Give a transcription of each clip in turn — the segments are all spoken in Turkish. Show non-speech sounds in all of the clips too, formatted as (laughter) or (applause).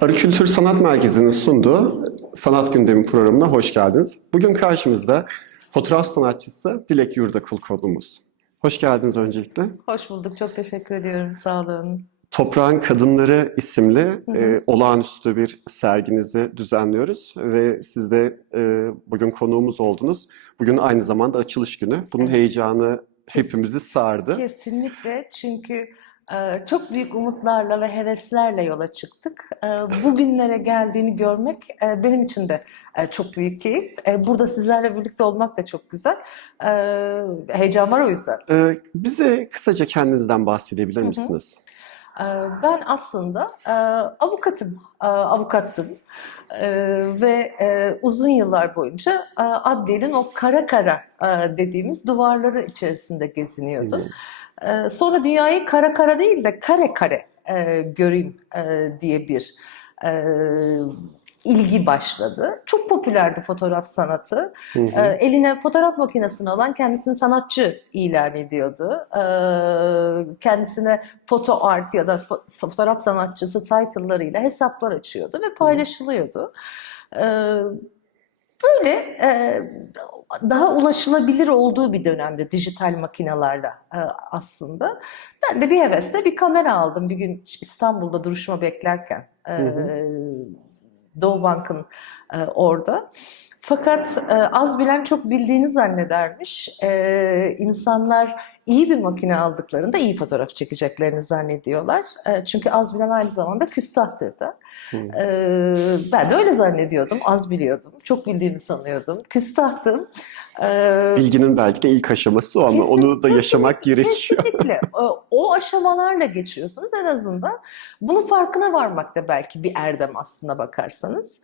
Arı Kültür Sanat Merkezi'nin sunduğu Sanat Gündemi programına hoş geldiniz. Bugün karşımızda fotoğraf sanatçısı Dilek Yurdakul konuğumuz. Hoş geldiniz öncelikle. Hoş bulduk. Çok teşekkür ediyorum. Sağ olun. Toprağın Kadınları isimli e, olağanüstü bir serginizi düzenliyoruz ve siz de e, bugün konuğumuz oldunuz. Bugün aynı zamanda açılış günü. Bunun Evet. heyecanı hepimizi sardı. Kesinlikle çünkü çok büyük umutlarla ve heveslerle yola çıktık. E, Bugünlere geldiğini görmek e, benim için de e, çok büyük keyif. E, Burada sizlerle birlikte olmak da çok güzel. E, Heyecan var o yüzden. Bize kısaca kendinizden bahsedebilir hı. misiniz? Ee, Ben aslında avukatım, avukattım ve uzun yıllar boyunca adliyenin o kara kara dediğimiz duvarları içerisinde geziniyordum. E, Sonra dünyayı kara kara değil de kare kare e, göreyim e, diye bir e, ilgi başladı. Çok popülerdi fotoğraf sanatı. Hı hı. Ee, eline fotoğraf makinesini alan kendisini sanatçı ilan ediyordu. Ee, kendisine foto art ya da fo- fotoğraf sanatçısı title'larıyla hesaplar açıyordu ve paylaşılıyordu. Ee, böyle e, daha ulaşılabilir olduğu bir dönemde dijital makinelerle e, aslında. Ben de bir hevesle bir kamera aldım bir gün İstanbul'da duruşma beklerken. Hı hı. Ee, Doğu Bank'ın e, orada. Fakat e, az bilen çok bildiğini zannedermiş. E, insanlar iyi bir makine aldıklarında iyi fotoğraf çekeceklerini zannediyorlar. E, çünkü az bilen aynı zamanda küstahtır da. E, ben de öyle zannediyordum, az biliyordum. Çok bildiğimi sanıyordum. Küstahtım. E, Bilginin belki de ilk aşaması o ama Kesin- onu da yaşamak gerekiyor. Kesinlikle. (laughs) O- aşamalarla geçiyorsunuz en azından. Bunun farkına varmak da belki bir erdem aslına bakarsanız.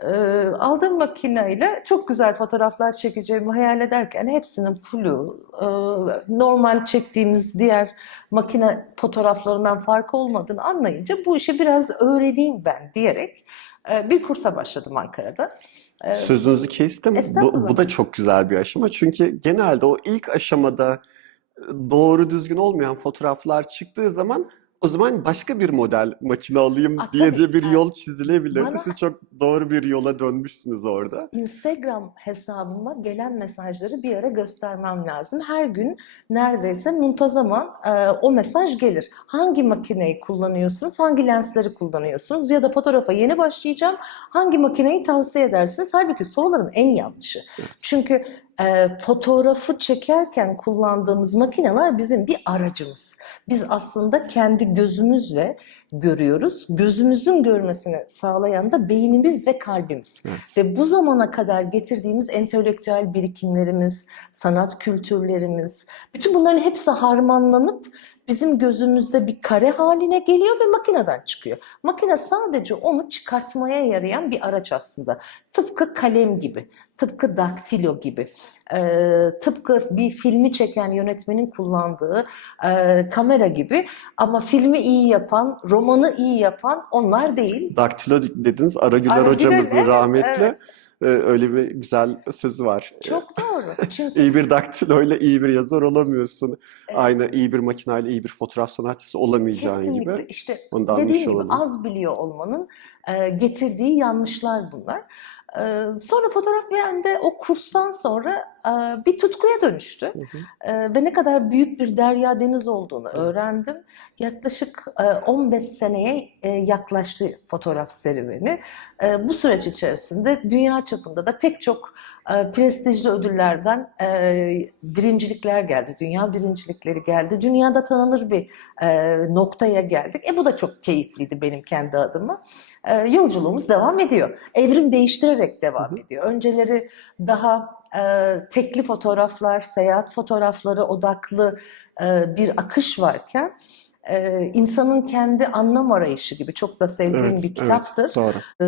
Ee, aldığım makineyle çok güzel fotoğraflar çekeceğimi hayal ederken hepsinin e, normal çektiğimiz diğer makine fotoğraflarından farkı olmadığını anlayınca bu işi biraz öğreneyim ben diyerek e, bir kursa başladım Ankara'da. Ee, Sözünüzü kestim. Bu, bu da çok güzel bir aşama. Çünkü genelde o ilk aşamada e, doğru düzgün olmayan fotoğraflar çıktığı zaman o zaman başka bir model makine alayım Aa, diye tabii. de bir Ha. yol çizilebilir. Bana- Siz çok doğru bir yola dönmüşsünüz orada. Instagram hesabıma gelen mesajları bir ara göstermem lazım. Her gün neredeyse muntazaman e, o mesaj gelir. Hangi makineyi kullanıyorsunuz? Hangi lensleri kullanıyorsunuz? Ya da fotoğrafa yeni başlayacağım. Hangi makineyi tavsiye edersiniz? Halbuki soruların en yanlışı. Çünkü e, fotoğrafı çekerken kullandığımız makineler bizim bir aracımız. Biz aslında kendi gözümüzle görüyoruz. Gözümüzün görmesini sağlayan da beynimiz ve kalbimiz. Evet. Ve bu zamana kadar getirdiğimiz entelektüel birikimlerimiz, sanat kültürlerimiz, bütün bunların hepsi harmanlanıp bizim gözümüzde bir kare haline geliyor ve makineden çıkıyor. Makine sadece onu çıkartmaya yarayan bir araç aslında. Tıpkı kalem gibi, tıpkı daktilo gibi, e, tıpkı bir filmi çeken yönetmenin kullandığı e, kamera gibi. Ama filmi iyi yapan, romanı iyi yapan onlar değil. Daktilo dediniz Aragüler Aragüler, hocamızın evet, rahmetli evet. E, öyle bir güzel sözü var. E, Çok doğru. (laughs) Çünkü İyi bir daktiloyla iyi bir yazar olamıyorsun. Evet. Aynı iyi bir makineyle iyi bir fotoğraf sanatçısı olamayacağın Kesinlikle gibi. işte Onu da dediğim gibi olalım. az biliyor olmanın e, getirdiği yanlışlar bunlar. E, sonra fotoğraf bende o kurstan sonra bir tutkuya dönüştü. Hı hı. E, ve ne kadar büyük bir derya deniz olduğunu öğrendim. Yaklaşık e, 15 seneye e, yaklaştı fotoğraf serüveni. E, bu süreç içerisinde dünya çapında da pek çok e, prestijli ödüllerden e, birincilikler geldi. Dünya birincilikleri geldi. Dünyada tanınır bir e, noktaya geldik. E bu da çok keyifliydi benim kendi adıma. E, yolculuğumuz devam ediyor. Evrim değiştirerek devam ediyor. Önceleri daha tekli fotoğraflar, seyahat fotoğrafları odaklı bir akış varken e, insanın kendi anlam arayışı gibi çok da sevdiğim Evet, bir evet, kitaptır. doğru. Ee,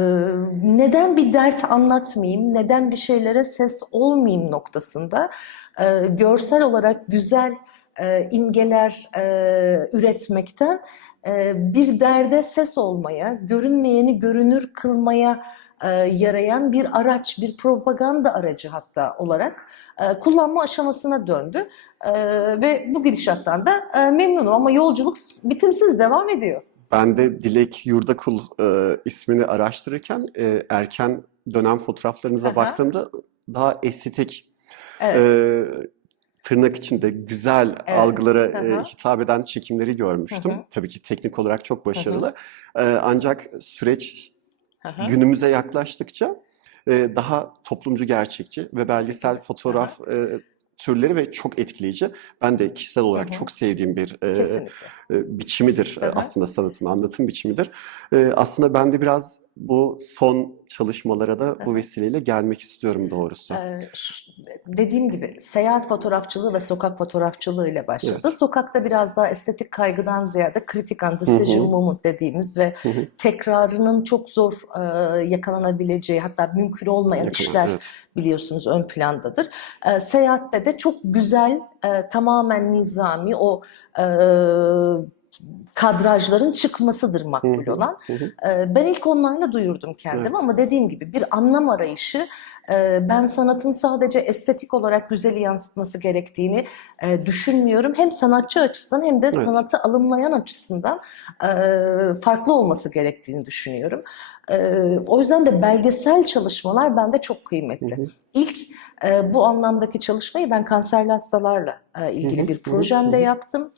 neden bir dert anlatmayayım, neden bir şeylere ses olmayayım noktasında e, görsel olarak güzel e, imgeler e, üretmekten e, bir derde ses olmaya, görünmeyeni görünür kılmaya e, yarayan bir araç, bir propaganda aracı hatta olarak e, kullanma aşamasına döndü. E, ve bu gidişattan da e, memnunum ama yolculuk bitimsiz devam ediyor. Ben de Dilek Yurdakul e, ismini araştırırken e, erken dönem fotoğraflarınıza Aha. baktığımda daha estetik, Evet. e, tırnak içinde güzel Evet. algılara e, hitap eden çekimleri görmüştüm. Hı hı. Tabii ki teknik olarak çok başarılı. E, ancak süreç Hı. günümüze yaklaştıkça e, daha toplumcu gerçekçi ve belgesel fotoğraf e, türleri ve çok etkileyici. Ben de kişisel olarak Hı hı. çok sevdiğim bir e, Kesinlikle. e, biçimidir e, Hı hı. aslında sanatın anlatım biçimidir. E, Aslında ben de biraz bu son çalışmalara da bu vesileyle gelmek istiyorum doğrusu. Ee, dediğim gibi seyahat fotoğrafçılığı ve sokak fotoğrafçılığı ile başladı. Sokakta biraz daha estetik kaygıdan ziyade kritik and decision moment dediğimiz ve Hı hı. tekrarının çok zor e, yakalanabileceği hatta mümkün olmayan Yakın- işler evet. biliyorsunuz ön plandadır. E, seyahatte de çok güzel e, tamamen nizami o e, kadrajların çıkmasıdır makbul hı, olan. hı hı. Ben ilk onlarla duyurdum kendimi Evet. ama dediğim gibi bir anlam arayışı ben sanatın sadece estetik olarak güzeli yansıtması gerektiğini düşünmüyorum. Hem sanatçı açısından hem de Evet. sanatı alımlayan açısından farklı olması gerektiğini düşünüyorum. O yüzden de belgesel çalışmalar bende çok kıymetli. Hı hı. İlk bu anlamdaki çalışmayı ben kanserli hastalarla ilgili Hı hı, bir projemde hı hı. yaptım.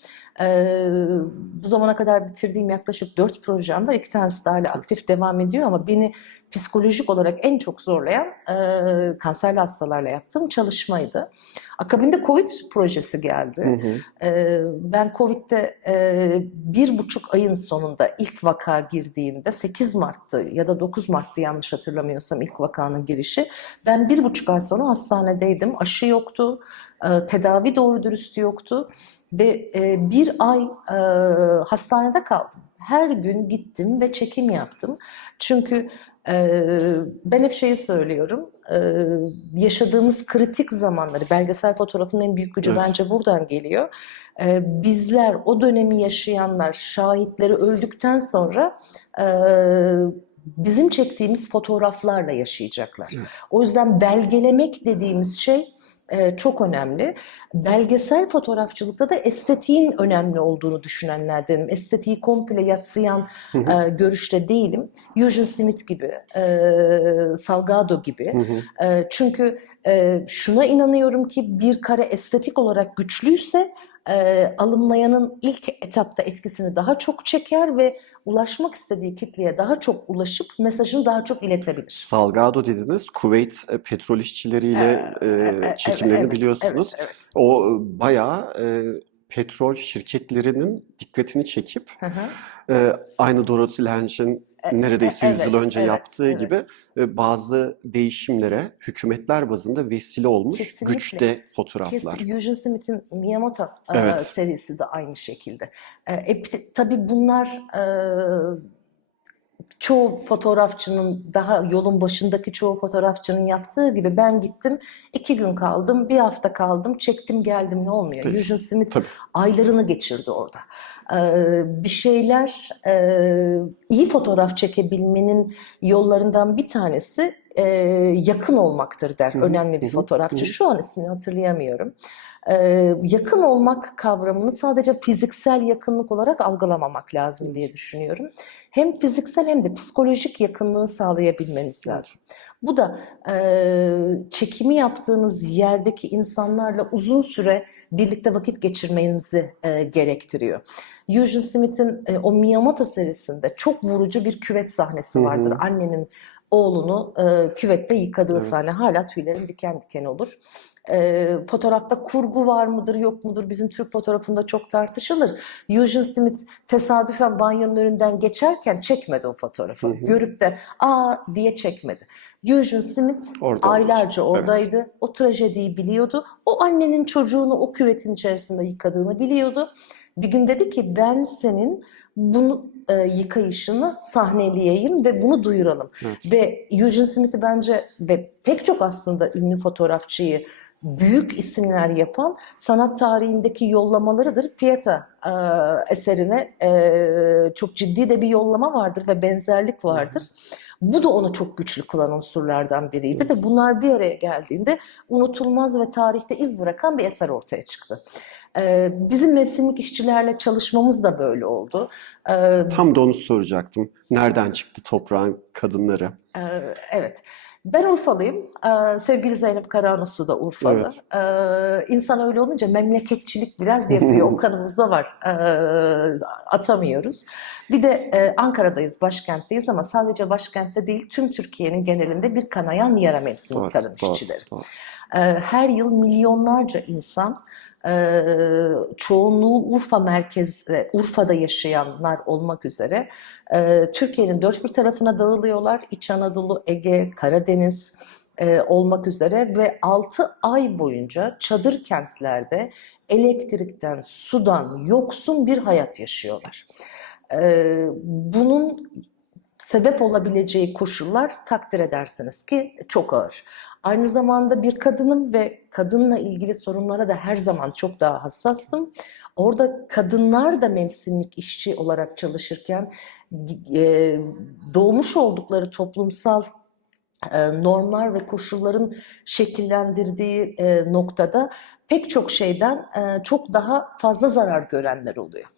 Bu zamana kadar bitirdiğim yaklaşık dört projem var. İki tanesi de hala aktif devam ediyor ama beni psikolojik olarak en çok zorlayan e, kanserli hastalarla yaptığım çalışmaydı. Akabinde Covid projesi geldi. Hı hı. Ben Covid'de bir buçuk ayın sonunda ilk vaka girdiğinde 8 Mart'tı ya da 9 Mart'tı yanlış hatırlamıyorsam ilk vakanın girişi. Ben bir buçuk ay sonra hastanedeydim. Aşı yoktu, tedavi doğru dürüst yoktu ve bir ay hastanede kaldım. Her gün gittim ve çekim yaptım. Çünkü e, ben hep şeyi söylüyorum. e, yaşadığımız kritik zamanları, belgesel fotoğrafın en büyük gücü Evet. bence buradan geliyor. E, bizler, o dönemi yaşayanlar, şahitleri öldükten sonra e, bizim çektiğimiz fotoğraflarla yaşayacaklar. Evet. O yüzden belgelemek dediğimiz şey e, çok önemli. Belgesel fotoğrafçılıkta da estetiğin önemli olduğunu düşünenlerdenim. Estetiği komple yatsıyan Hı hı. e, görüşte değilim. Eugene Smith gibi, e, Salgado gibi. Hı hı. E, çünkü e, şuna inanıyorum ki bir kare estetik olarak güçlüyse e, alımlayanın ilk etapta etkisini daha çok çeker ve ulaşmak istediği kitleye daha çok ulaşıp mesajını daha çok iletebilir. Salgado dediniz. Kuveyt e, petrol işçileriyle Ee, e, e, çekimlerini evet, biliyorsunuz. Evet, evet. O e, bayağı e, petrol şirketlerinin dikkatini çekip Hı hı. e, aynı Dorothy Lange'in neredeyse e, 100 yıl evet, önce evet, yaptığı evet. gibi e, bazı değişimlere hükümetler bazında vesile olmuş Kesinlikle. güçte fotoğraflar. Kesin, Eugene Smith'in Miyamoto e, Evet. serisi de aynı şekilde. E, e, tabii bunlar e, çoğu fotoğrafçının daha yolun başındaki çoğu fotoğrafçının yaptığı gibi ben gittim iki gün kaldım bir hafta kaldım çektim geldim ne olmuyor. Tabii. Eugene Smith Tabii. aylarını geçirdi orada. Ee, bir şeyler e, iyi fotoğraf çekebilmenin yollarından bir tanesi e, yakın olmaktır der önemli bir fotoğrafçı. Şu an ismini hatırlayamıyorum. Ee, yakın olmak kavramını sadece fiziksel yakınlık olarak algılamamak lazım diye düşünüyorum. Hem fiziksel hem de psikolojik yakınlığı sağlayabilmeniz lazım. Bu da e, çekimi yaptığınız yerdeki insanlarla uzun süre birlikte vakit geçirmenizi e, gerektiriyor. Eugene Smith'in e, o Miyamoto serisinde çok vurucu bir küvet sahnesi Hı hı. vardır. Annenin oğlunu e, küvette yıkadığı Evet. sahne hala tüylerim diken diken olur. E, fotoğrafta kurgu var mıdır yok mudur bizim Türk fotoğrafında çok tartışılır. Eugene Smith tesadüfen banyonun önünden geçerken çekmedi o fotoğrafı. Hı hı. Görüp de aa diye çekmedi. Eugene Smith Orada aylarca olmuş. Evet. oradaydı. O trajediyi biliyordu. O annenin çocuğunu o küvetin içerisinde yıkadığını biliyordu. Bir gün dedi ki ben senin bunu e, yıkayışını sahneleyeyim ve bunu duyuralım. Evet. Ve Eugene Smith'i bence ve pek çok aslında ünlü fotoğrafçıyı büyük isimler yapan sanat tarihindeki yollamalarıdır. Pieta e, eserine e, çok ciddi de bir yollama vardır ve benzerlik vardır. Bu da onu çok güçlü kılan unsurlardan biriydi ve bunlar bir araya geldiğinde unutulmaz ve tarihte iz bırakan bir eser ortaya çıktı. E, bizim mevsimlik işçilerle çalışmamız da böyle oldu. E, Tam da onu soracaktım. Nereden çıktı toprağın kadınları? Ee, Evet. Ben Urfalıyım. Ee, Sevgili Zeynep Karahanuslu da Urfalı. Ee, İnsan öyle olunca memleketçilik biraz yapıyor. (laughs) O kanımızda var. Ee, Atamıyoruz. Bir de e, Ankara'dayız, başkentteyiz ama sadece başkentte değil, tüm Türkiye'nin genelinde bir kanayan yara mevsimi Doğru, tarım işçileri. doğru. Ee, Her yıl milyonlarca insan, e, çoğunluğu Urfa merkezde, Urfa'da yaşayanlar olmak üzere e, Türkiye'nin dört bir tarafına dağılıyorlar. İç Anadolu, Ege, Karadeniz e, olmak üzere ve 6 ay boyunca çadır kentlerde elektrikten, sudan yoksun bir hayat yaşıyorlar. E, Bunun sebep olabileceği koşullar takdir edersiniz ki çok ağır. Aynı zamanda bir kadınım ve kadınla ilgili sorunlara da her zaman çok daha hassastım. Orada kadınlar da mevsimlik işçi olarak çalışırken e, doğmuş oldukları toplumsal e, normlar ve koşulların şekillendirdiği e, noktada pek çok şeyden çok daha fazla zarar görenler oluyor.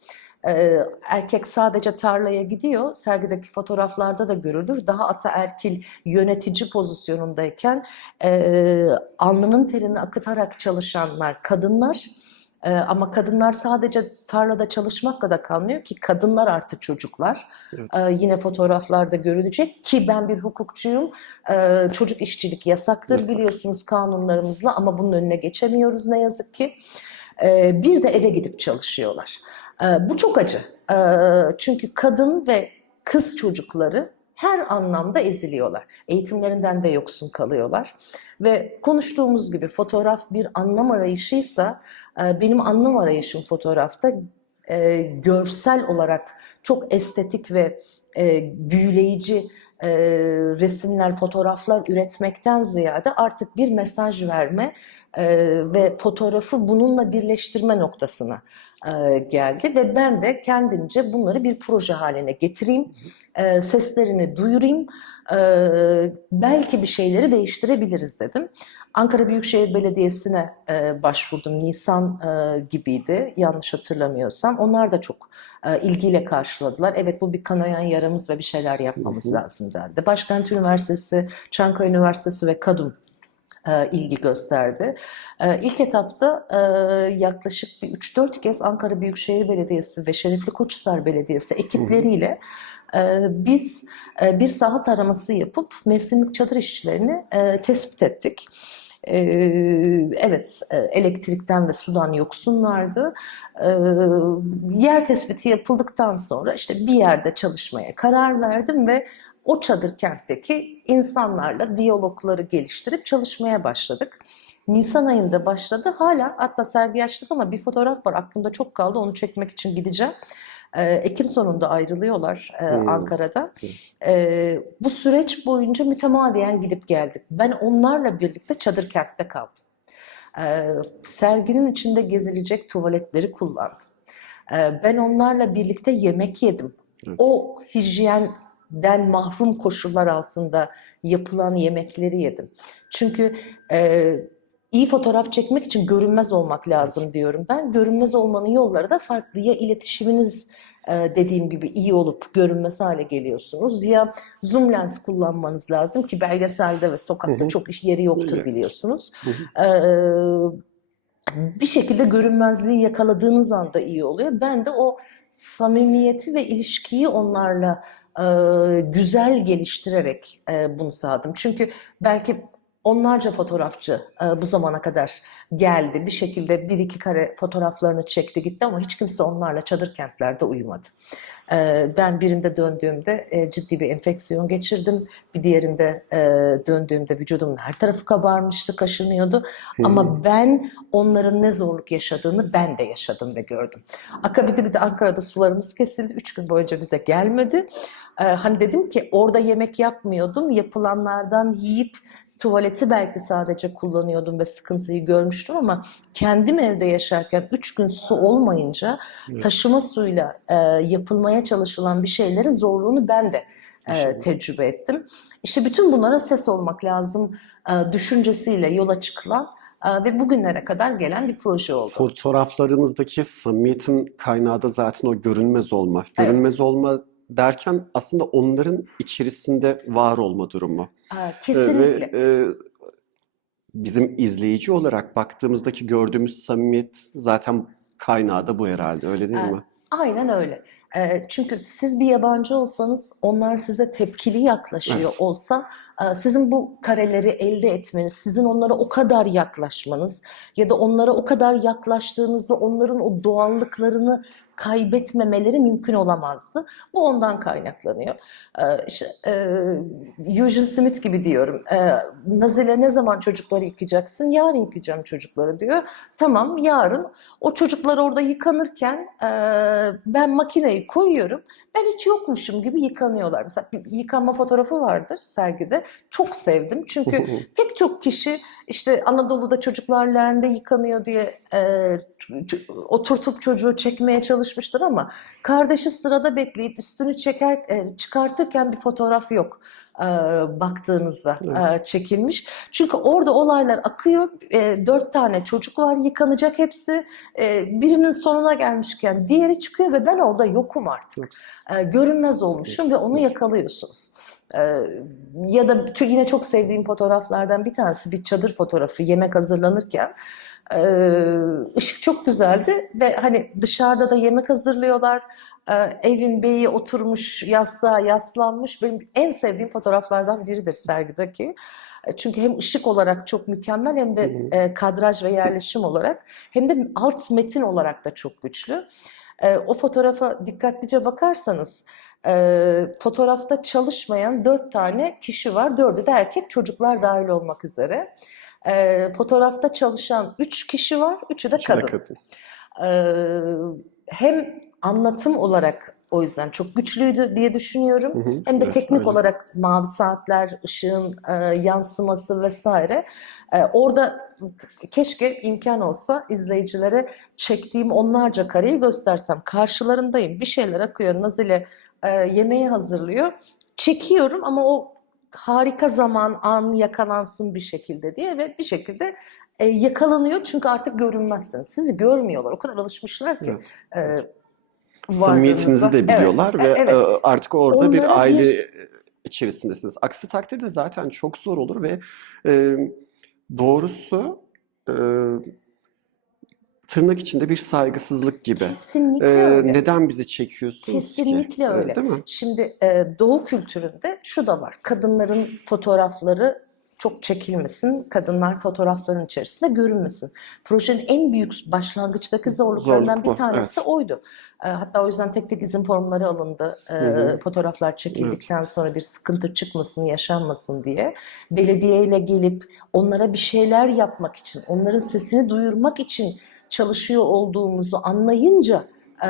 Erkek sadece tarlaya gidiyor, sergideki fotoğraflarda da görülür. Daha ataerkil yönetici pozisyonundayken e, alnının terini akıtarak çalışanlar kadınlar. Ama kadınlar sadece tarlada çalışmakla da kalmıyor ki kadınlar artı çocuklar. Evet. Yine fotoğraflarda görülecek ki ben bir hukukçuyum. Çocuk işçilik yasaktır Yasak. biliyorsunuz kanunlarımızla ama bunun önüne geçemiyoruz ne yazık ki. Bir de eve gidip çalışıyorlar. Ee, bu çok acı. Ee, çünkü kadın ve kız çocukları her anlamda eziliyorlar. Eğitimlerinden de yoksun kalıyorlar. Ve konuştuğumuz gibi fotoğraf bir anlam arayışıysa e, benim anlam arayışım fotoğrafta e, görsel olarak çok estetik ve e, büyüleyici e, resimler, fotoğraflar üretmekten ziyade artık bir mesaj verme e, ve fotoğrafı bununla birleştirme noktasına geldi ve ben de kendimce bunları bir proje haline getireyim, e, seslerini duyurayım, e, belki bir şeyleri değiştirebiliriz dedim. Ankara Büyükşehir Belediyesi'ne e, başvurdum. Nisan e, gibiydi yanlış hatırlamıyorsam. Onlar da çok e, ilgiyle karşıladılar. Evet bu bir kanayan yaramız ve bir şeyler yapmamız lazım dendi. Başkent Üniversitesi, Çankaya Üniversitesi ve KADUM e, ilgi gösterdi. E, İlk etapta e, yaklaşık bir 3-4 kez Ankara Büyükşehir Belediyesi ve Şerefli Koçhisar Belediyesi ekipleriyle e, biz e, bir saha taraması yapıp mevsimlik çadır işçilerini e, tespit ettik. E, Evet, e, elektrikten ve sudan yoksunlardı. E, Yer tespiti yapıldıktan sonra işte bir yerde çalışmaya karar verdim ve o çadır kentteki insanlarla diyalogları geliştirip çalışmaya başladık. Nisan ayında başladı. Hala hatta sergi açtık ama bir fotoğraf var aklımda çok kaldı. Onu çekmek için gideceğim. Ee, Ekim sonunda ayrılıyorlar e, Hmm. Ankara'da. Ee, bu süreç boyunca mütemadiyen gidip geldik. Ben onlarla birlikte çadır kentte kaldım. Ee, serginin içinde gezilecek tuvaletleri kullandım. Ee, ben onlarla birlikte yemek yedim. Evet. O hijyenden mahrum koşullar altında yapılan yemekleri yedim. Çünkü e, iyi fotoğraf çekmek için görünmez olmak lazım diyorum ben. Görünmez olmanın yolları da farklı. Ya iletişiminiz e, dediğim gibi iyi olup görünmez hale geliyorsunuz ya zoom lens kullanmanız lazım ki belgeselde ve sokakta Hı hı. çok iş yeri yoktur Evet. biliyorsunuz. Hı Ee, bir şekilde görünmezliği yakaladığınız anda iyi oluyor. Ben de o samimiyeti ve ilişkiyi onlarla e, güzel geliştirerek bunu sağladım. Çünkü belki onlarca fotoğrafçı bu zamana kadar geldi. Bir şekilde bir iki kare fotoğraflarını çekti gitti ama hiç kimse onlarla çadır kentlerde uyumadı. Ben birinde döndüğümde ciddi bir enfeksiyon geçirdim. Bir diğerinde döndüğümde vücudumun her tarafı kabarmıştı, kaşınıyordu. Ama ben onların ne zorluk yaşadığını ben de yaşadım ve gördüm. Akabinde bir de Ankara'da sularımız kesildi. Üç gün boyunca bize gelmedi. Ee, hani dedim ki orada yemek yapmıyordum. Yapılanlardan yiyip Tuvaleti belki sadece kullanıyordum ve sıkıntıyı görmüştüm ama kendim evde yaşarken 3 gün su olmayınca Evet. taşıma suyla e, yapılmaya çalışılan bir şeylerin zorluğunu ben de e, tecrübe ettim. İşte bütün bunlara ses olmak lazım e, düşüncesiyle yola çıkılan e, ve bugünlere kadar gelen bir proje oldu. Fotoğraflarınızdaki samimiyetin kaynağı da zaten o görünmez olma. Evet. Görünmez olma derken aslında onların içerisinde var olma durumu. E, Ee, kesinlikle. Ve e, bizim izleyici olarak baktığımızdaki gördüğümüz samimiyet zaten kaynağı da bu herhalde. Öyle değil Evet. mi? Aynen öyle. Ee, çünkü siz bir yabancı olsanız onlar size tepkili yaklaşıyor Evet. olsa e, sizin bu kareleri elde etmeniz, sizin onlara o kadar yaklaşmanız ya da onlara o kadar yaklaştığınızda onların o doğallıklarını kaybetmemeleri mümkün olamazdı. Bu ondan kaynaklanıyor. Ee, işte, e, Eugene Smith gibi diyorum. E, Nazile ne zaman çocukları yıkayacaksın? Yarın yıkayacağım çocukları diyor. Tamam yarın o çocuklar orada yıkanırken e, ben makineyi koyuyorum. Ben hiç yokmuşum gibi yıkanıyorlar. Mesela bir yıkanma fotoğrafı vardır sergide. Çok sevdim. Çünkü pek çok kişi işte Anadolu'da çocuklar leğende yıkanıyor diye e, oturtup çocuğu çekmeye çalışmıştır ama kardeşi sırada bekleyip üstünü çeker e, çıkartırken bir fotoğraf yok e, baktığınızda Evet. e, çekilmiş. Çünkü orada olaylar akıyor. E, dört tane çocuk var yıkanacak hepsi. E, birinin sonuna gelmişken diğeri çıkıyor ve ben orada yokum artık. E, görünmez olmuşum ve onu yakalıyorsunuz. E, ya da yine çok sevdiğim fotoğraflardan bir tanesi bir çadır fotoğrafı yemek hazırlanırken. E, ışık çok güzeldi ve hani dışarıda da yemek hazırlıyorlar. E, evin beyi oturmuş yastığa yaslanmış. Benim en sevdiğim fotoğraflardan biridir sergideki. E, Çünkü hem ışık olarak çok mükemmel hem de e, kadraj ve yerleşim olarak hem de alt metin olarak da çok güçlü. E, o fotoğrafa dikkatlice bakarsanız e, fotoğrafta çalışmayan dört tane kişi var. Dördü de erkek çocuklar dahil olmak üzere. E, fotoğrafta çalışan üç kişi var. Üçü de Üçü de kadın. kadın. Ee, hem anlatım olarak o yüzden çok güçlüydü diye düşünüyorum. Hı hı, Hem de evet, teknik öyle. olarak mavi saatler, ışığın e, yansıması vesaire. E, orada keşke imkan olsa izleyicilere çektiğim onlarca kareyi göstersem. Karşılarındayım, bir şeyler akıyor. Nazile e, yemeği hazırlıyor. Çekiyorum ama o harika zaman, an yakalansın bir şekilde diye ve bir şekilde e, yakalanıyor çünkü artık görünmezsiniz. Sizi görmüyorlar. O kadar alışmışlar ki Evet. e, Samimiyetinizi de biliyorlar Evet, ve evet. e, artık orada Onlara bir aile bir- içerisindesiniz. Aksi takdirde zaten çok zor olur ve e, doğrusu e, tırnak içinde bir saygısızlık gibi. Kesinlikle E, öyle. neden bizi çekiyorsunuz ki? Kesinlikle E, öyle. değil mi? Şimdi e, Doğu kültüründe şu da var. Kadınların fotoğrafları çok çekilmesin. Kadınlar fotoğrafların içerisinde görünmesin. Projenin en büyük başlangıçtaki zorluklarından Zorluk bir tanesi oydu. E, hatta o yüzden tek tek izin formları alındı. E, Hı hı. fotoğraflar çekildikten sonra bir sıkıntı çıkmasın, yaşanmasın diye. Belediyeyle gelip onlara bir şeyler yapmak için, onların sesini duyurmak için çalışıyor olduğumuzu anlayınca e,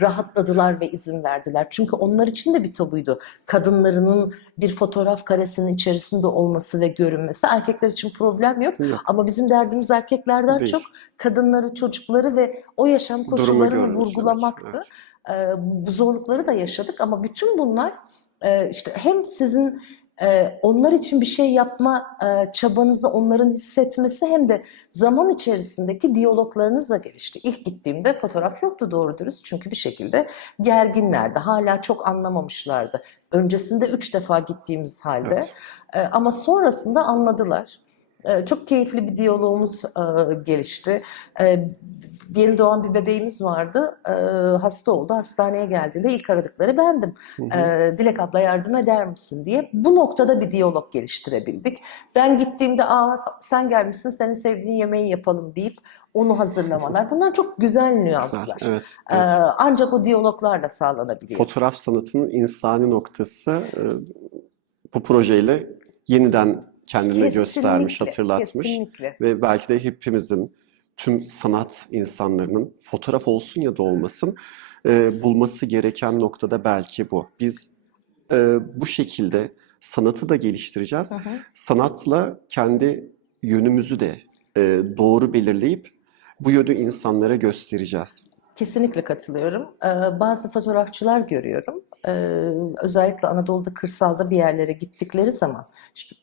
rahatladılar ve izin verdiler. Çünkü onlar için de bir tabuydu. Kadınlarının bir fotoğraf karesinin içerisinde olması ve görünmesi. Erkekler için problem yok. Yok. Ama bizim derdimiz erkeklerden Değil. çok kadınları, çocukları ve o yaşam koşullarını vurgulamaktı. evet. E, bu zorlukları da yaşadık ama bütün bunlar e, işte hem sizin e, onlar için bir şey yapma e, çabanızı onların hissetmesi hem de zaman içerisindeki diyaloglarınızla gelişti. İlk gittiğimde fotoğraf yoktu doğru dürüst çünkü bir şekilde gerginlerdi. Hala çok anlamamışlardı. Öncesinde üç defa gittiğimiz halde Evet. E, ama sonrasında anladılar. E, çok keyifli bir diyalogumuz e, gelişti. E, yeni doğan bir bebeğimiz vardı. E, hasta oldu. Hastaneye geldiğinde ilk aradıkları bendim. Hı hı. Dilek abla yardım eder misin diye. Bu noktada bir diyalog geliştirebildik. Ben gittiğimde Aa, sen gelmişsin senin sevdiğin yemeği yapalım deyip onu hazırlamalar. Bunlar çok güzel nüanslar. Güzel, Evet, evet. ancak o diyaloglarla sağlanabiliyor. Fotoğraf sanatının insani noktası e, bu projeyle yeniden kendine göstermiş, Kesinlikle, hatırlatmış. Kesinlikle. Ve belki de hepimizin, tüm sanat insanlarının fotoğraf olsun ya da olmasın e, bulması gereken noktada belki bu. Biz e, bu şekilde sanatı da geliştireceğiz. Hı hı. Sanatla kendi yönümüzü de e, doğru belirleyip bu yönü insanlara göstereceğiz. Kesinlikle katılıyorum. Ee, bazı fotoğrafçılar görüyorum. Ee, özellikle Anadolu'da kırsalda bir yerlere gittikleri zaman işte,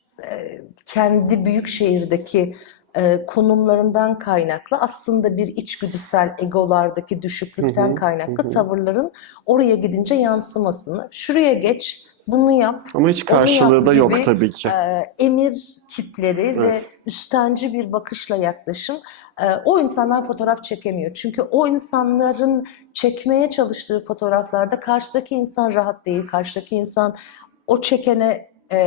kendi büyük şehirdeki e, konumlarından kaynaklı aslında bir içgüdüsel egolardaki düşüklükten Hı hı, kaynaklı hı tavırların oraya gidince yansımasını şuraya geç, bunu yap, Ama hiç karşılığı da yok tabii ki. e, emir kipleri ve Evet. üstenci bir bakışla yaklaşım e, o insanlar fotoğraf çekemiyor. Çünkü o insanların çekmeye çalıştığı fotoğraflarda karşıdaki insan rahat değil, karşıdaki insan o çekene e,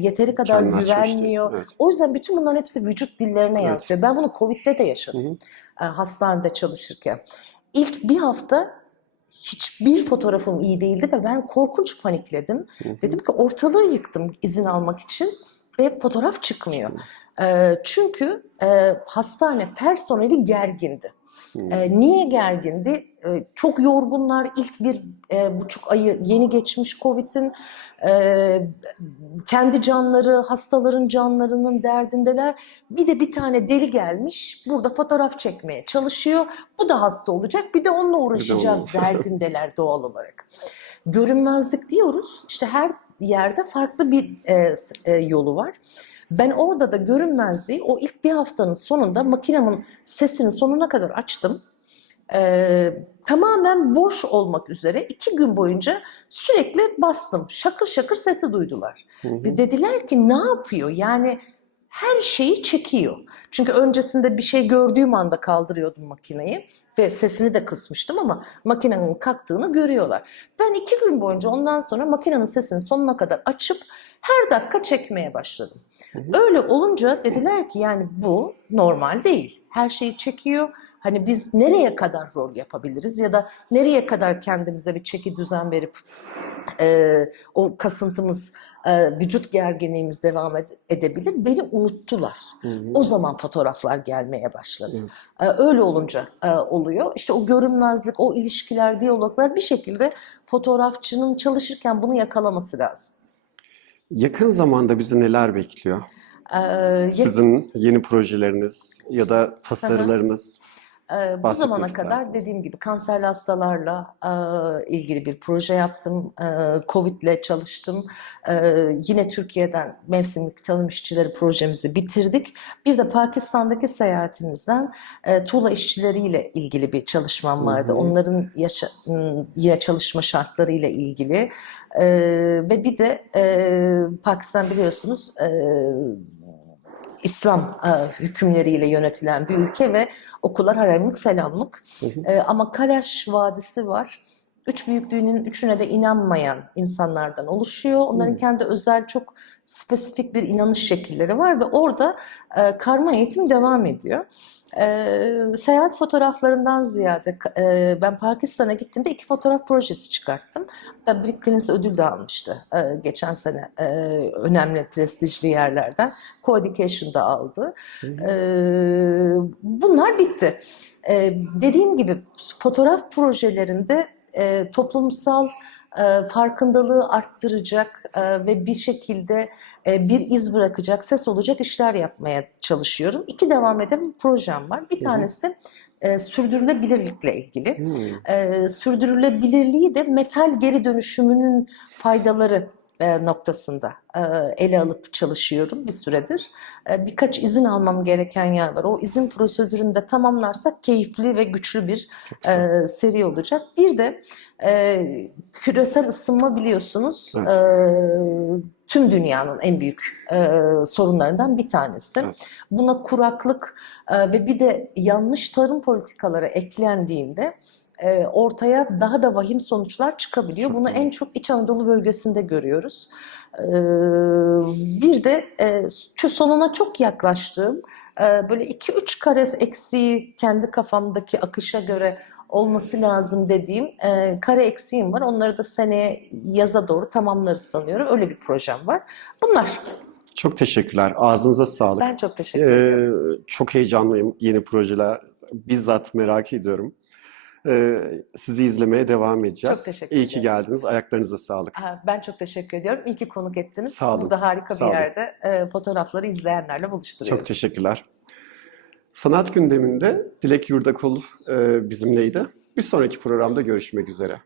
yeteri kadar Kendini güvenmiyor. Evet. O yüzden bütün bunların hepsi vücut dillerine Evet. yansıyor. Ben bunu Covid'de de yaşadım Hı hı. e, hastanede çalışırken. İlk bir hafta hiçbir fotoğrafım iyi değildi ve ben korkunç panikledim. Hı hı. Dedim ki ortalığı yıktım izin almak için ve fotoğraf çıkmıyor. E, çünkü e, hastane personeli gergindi. E, niye gergindi? E, çok yorgunlar. İlk bir e, buçuk ayı yeni geçmiş Covid'in. E, kendi canları, hastaların canlarının derdindeler. Bir de bir tane deli gelmiş. Burada fotoğraf çekmeye çalışıyor. Bu da hasta olacak. Bir de onunla uğraşacağız onunla. (laughs) derdindeler doğal olarak. Görünmezlik diyoruz. İşte her yerde farklı bir e, e, yolu var. Ben orada da görünmezliği o ilk bir haftanın sonunda makinemin sesini sonuna kadar açtım. Ee, tamamen boş olmak üzere iki gün boyunca sürekli bastım. Şakır şakır sesi duydular. Hı hı. De- Dediler ki ne yapıyor? Yani her şeyi çekiyor. Çünkü öncesinde bir şey gördüğüm anda kaldırıyordum makineyi ve sesini de kısmıştım ama makinenin kalktığını görüyorlar. Ben iki gün boyunca ondan sonra makinenin sesini sonuna kadar açıp her dakika çekmeye başladım. Öyle olunca dediler ki yani bu normal değil. Her şeyi çekiyor. Hani biz nereye kadar rol yapabiliriz ya da nereye kadar kendimize bir çeki düzen verip e, o kasıntımız, e, vücut gerginliğimiz devam ed- edebilir. Beni unuttular. Hı hı. O zaman fotoğraflar gelmeye başladı. E, öyle olunca e, oluyor. İşte o görünmezlik, o ilişkiler, diyaloglar bir şekilde fotoğrafçının çalışırken bunu yakalaması lazım. Yakın zamanda bizi neler bekliyor? E, ya- Sizin yeni projeleriniz ya da tasarılarınız. Ee, bu zamana kadar dediğim gibi kanserli hastalarla e, ilgili bir proje yaptım. E, Covid'le çalıştım. E, yine Türkiye'den mevsimlik tarım işçileri projemizi bitirdik. Bir de Pakistan'daki seyahatimizden e, tuğla işçileriyle ilgili bir çalışmam vardı. Hı hı. Onların yaşa, yine çalışma şartlarıyla ilgili. E, ve bir de e, Pakistan biliyorsunuz e, İslam e, hükümleriyle yönetilen bir ülke ve okullar haremlik selamlık. Hı hı. E, ama Kalaş Vadisi var. Üç büyük dinin üçüne de inanmayan insanlardan oluşuyor. Onların Hı. kendi özel çok spesifik bir inanış şekilleri var ve orada e, karma eğitim devam ediyor. E, seyahat fotoğraflarından ziyade e, ben Pakistan'a gittiğimde iki fotoğraf projesi çıkarttım. Hatta Brick Clins ödül de almıştı e, geçen sene e, önemli prestijli yerlerden. Co-Education da aldı. Hı. E, bunlar bitti. E, dediğim gibi fotoğraf projelerinde e, toplumsal e, farkındalığı arttıracak e, ve bir şekilde e, bir iz bırakacak, ses olacak işler yapmaya çalışıyorum. İki devam eden projem var. Bir tanesi e, sürdürülebilirlikle ilgili. E, sürdürülebilirliği de metal geri dönüşümünün faydaları noktasında e, ele alıp çalışıyorum bir süredir. E, birkaç izin almam gereken yer var. O izin prosedürünü de tamamlarsak keyifli ve güçlü bir Çok e, seri olacak. Bir de e, küresel ısınma biliyorsunuz Evet. e, tüm dünyanın en büyük e, sorunlarından bir tanesi. Evet. Buna kuraklık e, ve bir de yanlış tarım politikaları eklendiğinde e, ortaya daha da vahim sonuçlar çıkabiliyor. Bunu en çok İç Anadolu bölgesinde görüyoruz. E, bir de e, sonuna çok yaklaştığım e, böyle 2-3 kare eksiği kendi kafamdaki akışa göre olması lazım dediğim e, kare eksiğim var. Onları da seneye yaza doğru tamamlarız sanıyorum. Öyle bir projem var. Bunlar. Çok teşekkürler. Ağzınıza sağlık. Ben çok teşekkür ederim. Ee, çok heyecanlıyım yeni projeler. Bizzat merak ediyorum. E, sizi izlemeye devam edeceğiz. Çok teşekkür İyi ki ederim. geldiniz. Ayaklarınıza sağlık. Ha, Ben çok teşekkür ediyorum. İyi ki konuk ettiniz. Sağ olun. Burada harika Sağ bir olun. yerde e, fotoğrafları izleyenlerle buluşturuyoruz. Çok teşekkürler. Sanat gündeminde Dilek Yurdakul e, bizimleydi. Bir sonraki programda görüşmek üzere.